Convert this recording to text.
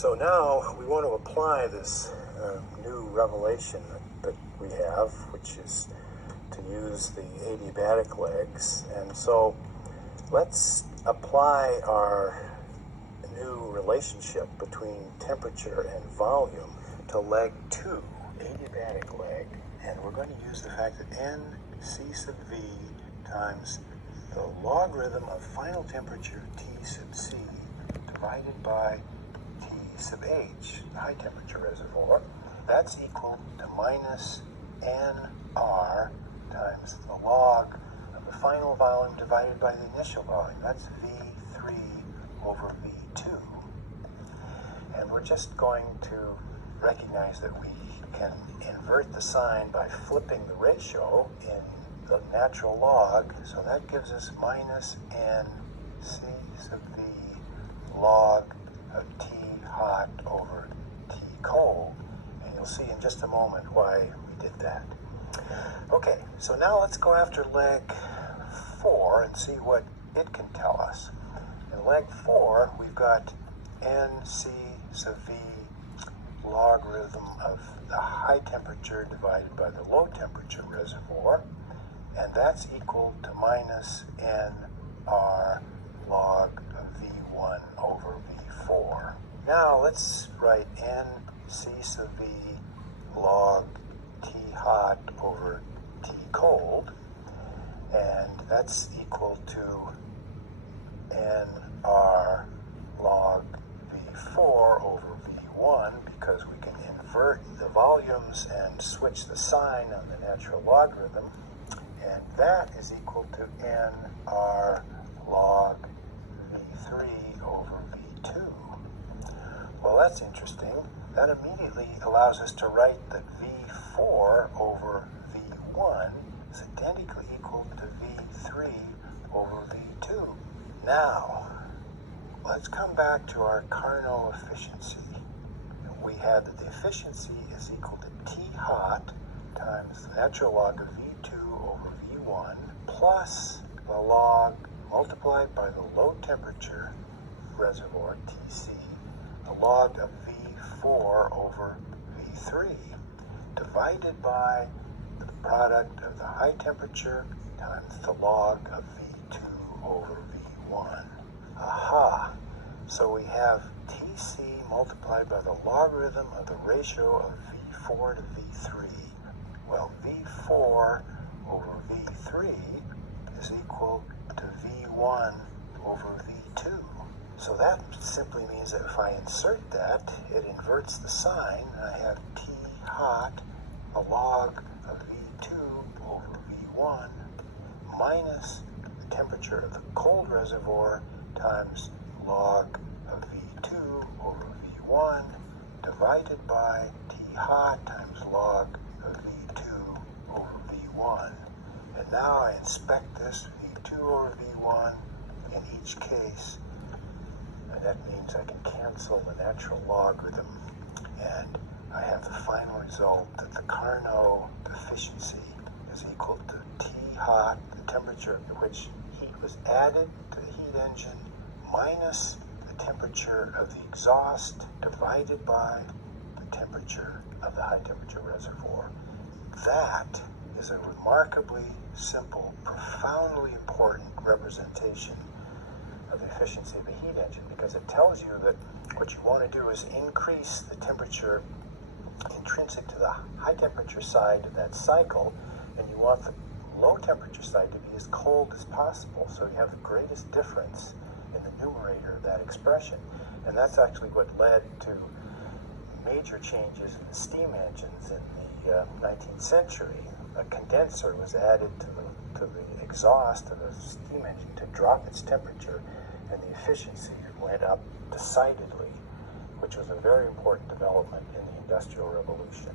So now we want to apply this new revelation that we have, which is to use the adiabatic legs. And so let's apply our new relationship between temperature and volume to leg 2, adiabatic leg. And we're going to use the fact that nc sub v times the logarithm of final temperature T sub c divided by T sub h, the high temperature reservoir, that's equal to minus nr times the log of the final volume divided by the initial volume. That's V3 over V2. And we're just going to recognize that we can invert the sign by flipping the ratio in the natural log. So that gives us minus nc sub v log of T hot over T cold. And you'll see in just a moment why we did that. Okay, so now let's go after leg 4 and see what it can tell us. In leg 4, we've got nc sub v logarithm of the high temperature divided by the low temperature reservoir, and that's equal to minus nr log of v1 over v4. Now let's write nc sub v log T hot over T cold, and that's equal to nr log v4 over v1, because we can invert the volumes and switch the sign on the natural logarithm, and that is equal to nr log v3 over v2. Well, that's interesting. That immediately allows us to write that v4 over v1 is identically equal to v3 over v2. Now, let's come back to our Carnot efficiency. We had that the efficiency is equal to T hot times the natural log of v2 over v1 plus the log multiplied by the low temperature reservoir Tc, the log of v4 over v3 divided by the product of the high temperature times the log of v2 over v1. Aha! So we have Tc multiplied by the logarithm of the ratio of v4 to v3. Well, v4 over v3 is equal to v1 over v2. So that simply means that if I insert that, it inverts the sign, and I have T hot, the log of v2 over v1, minus the temperature of the cold reservoir times log of v2 over v1 divided by T hot times log of v2 over v1. And now I inspect this v2 over v1 in each case, and that means I can cancel the natural logarithm, and I have the final result that the Carnot efficiency is equal to T hot, the temperature at which heat was added to the heat engine, minus the temperature of the exhaust divided by the temperature of the high temperature reservoir. That is a remarkably simple, profoundly important representation of the efficiency of a heat engine, because it tells you that what you want to do is increase the temperature intrinsic to the high temperature side of that cycle, and you want the low temperature side to be as cold as possible, so you have the greatest difference in the numerator of that expression. And that's actually what led to major changes in the steam engines in the 19th century. A condenser was added to the exhaust of the steam engine to drop its temperature, and the efficiency went up decidedly, which was a very important development in the Industrial Revolution.